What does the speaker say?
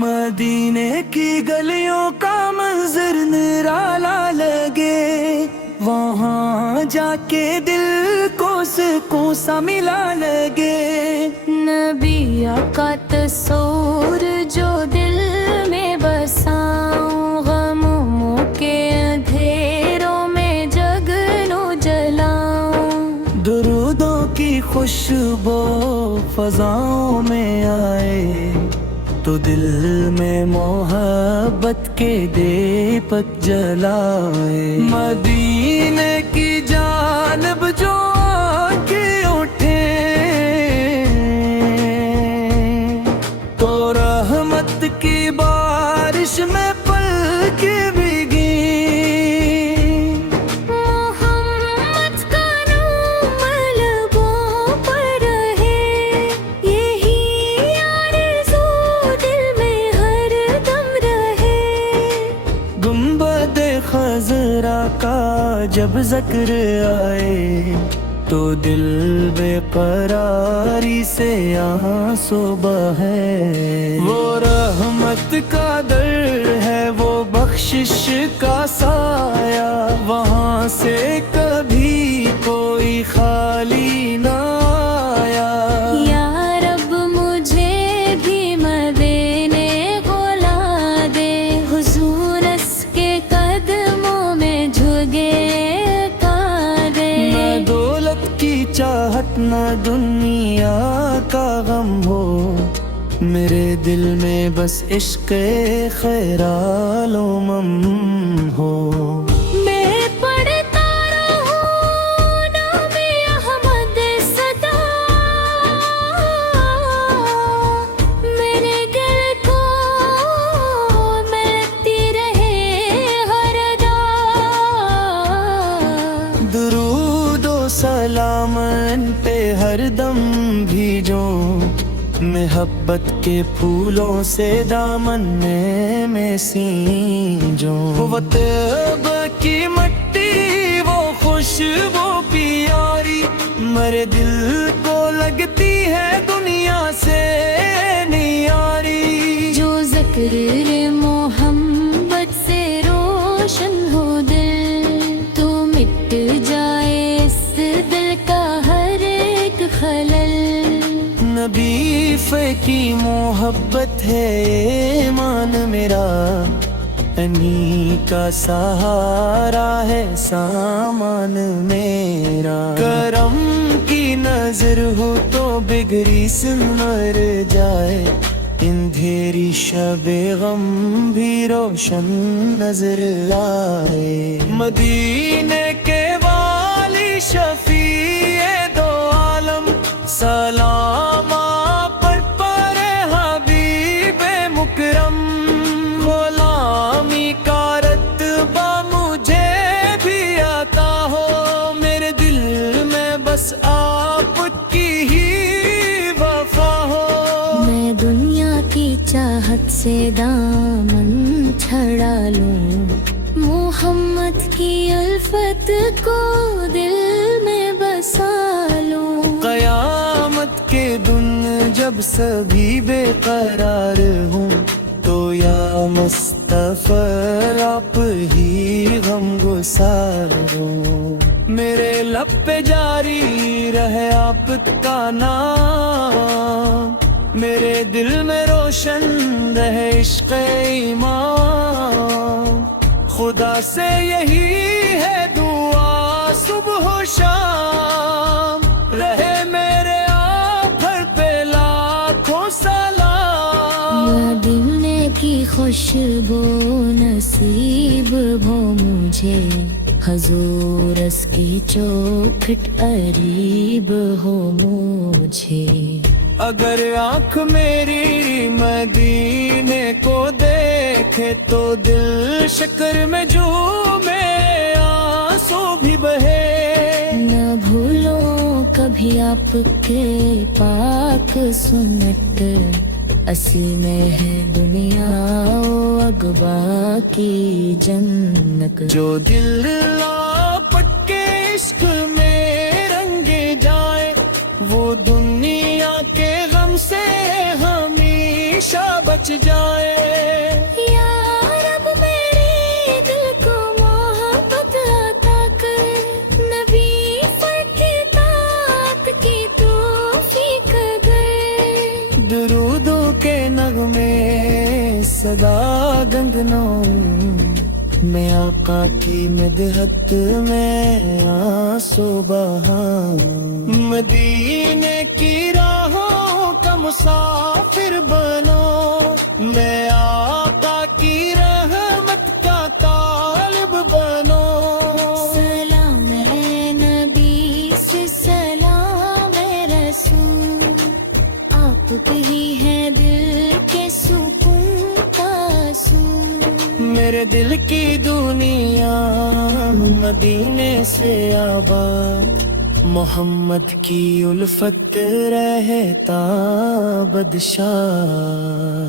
مدینے کی گلیوں کا منظر نرالا لگے، وہاں جا کے دل کو سکون سا ملا لگے۔ نبی کا تصور جو دل میں بساؤں، غموں کے اندھیروں میں جگنوں جلاؤں۔ درودوں کی خوشبو فضاؤں میں آئے تو دل میں محبت کے دیپک جلائے۔ مدینے کی جانب جو آنکھیں اٹھیں تو رحمت کی بارش میں پلکیں بھیگیں۔ محمد کا نام لبوں پر رہے، یہی آرزو دل میں ہر دم رہے۔ گنبد خضرا کا جب ذکر آئے تو دل بے قراری سے آنسو بہے۔ وہ رحمت کا در ہے، وہ بخشش کا سایہ، وہاں سے کبھی کوئی خالی نہ آیا۔ یا رب مجھے بھی مدینے بلا دے، حضور اس کے قدموں میں جھکے کا دے۔ نہ دولت کی چاہت نہ دنیا کا غم ہو، میرے دل میں بس عشق خیرال و مم ہو۔ میں پڑھتا رہوں نام احمد صدا، میرے دل کو ملتی رہے ہر ادا۔ درود و سلام ان پہ ہر دم بھیجوں، محبت کے پھولوں سے دامن میں سینجوں۔ وہ طیب کی مٹی، وہ خوشبو پیاری، میرے دل کو لگتی ہے دنیا سے نیاری۔ جو ذکر محمد سے روشن ہو دل، تو مٹ جائے اس دل کا ہر ایک خلل۔ نبی کی محبت ہے ایمان میرا، انہی کا سہارا ہے سامان میرا۔ کرم کی نظر ہو تو بگڑی سمر جائے، اندھیری شب غم بھی روشن نظر آئے۔ مدینے کے والی شفیع دو عالم، سلام آپ پر حبیب مکرم۔ غلامی کا رتبہ مجھے بھی عطا ہو، میرے دل میں بس آپ کی ہی وفا ہو۔ میں دنیا کی چاہت سے دامن چھڑا لوں، محمد کی الفت کو دل میں بسا لوں۔ قیامت کے دن جب سبھی بے قرار ہوں، تو یا مصطفی آپ ہی غم گسار ہو۔ میرے لب پہ جاری رہے آپ کا نام، میرے دل میں روشن رہے عشق ایمان۔ خدا سے یہی ہے دعا صبح و شام، رہے میرے آنکھوں پہ لاکھوں سلام۔ مدینے کی خوشبو نصیب ہو مجھے، حضور اس کی چوکھٹ قریب ہو مجھے۔ اگر آنکھ میری مدینے کو دیکھے تو دل شکر میں جھومے، آنسو بھی بہے۔ نہ بھولو کبھی آپ کے پاک سنت، اصل میں ہے دنیا و عقبہ کی جنت۔ جو دل لاپٹ کے عشق میں رنگے جائے، وہ دنیا کے غم سے ہمیشہ بچ جائے. یا رب میرے دل کو محبت عطا کر, نبی پر اطاعت کی توفیق اگر. درودوں کے نغمے صدا گنگنوں میں, آقا کی مدحت میں آنسو بہاں. مدینے کی راہوں کا مسافر بنو, میں آقا کی رحمت کا طالب بنو. سلام ہے نبی سے سلام ہے رسول, آپ ہی ہیں دل کے سکون کا اصول. میرے دل کی دنیا مدینے سے آباد, محمد کی الفت رہتا بدشاہ.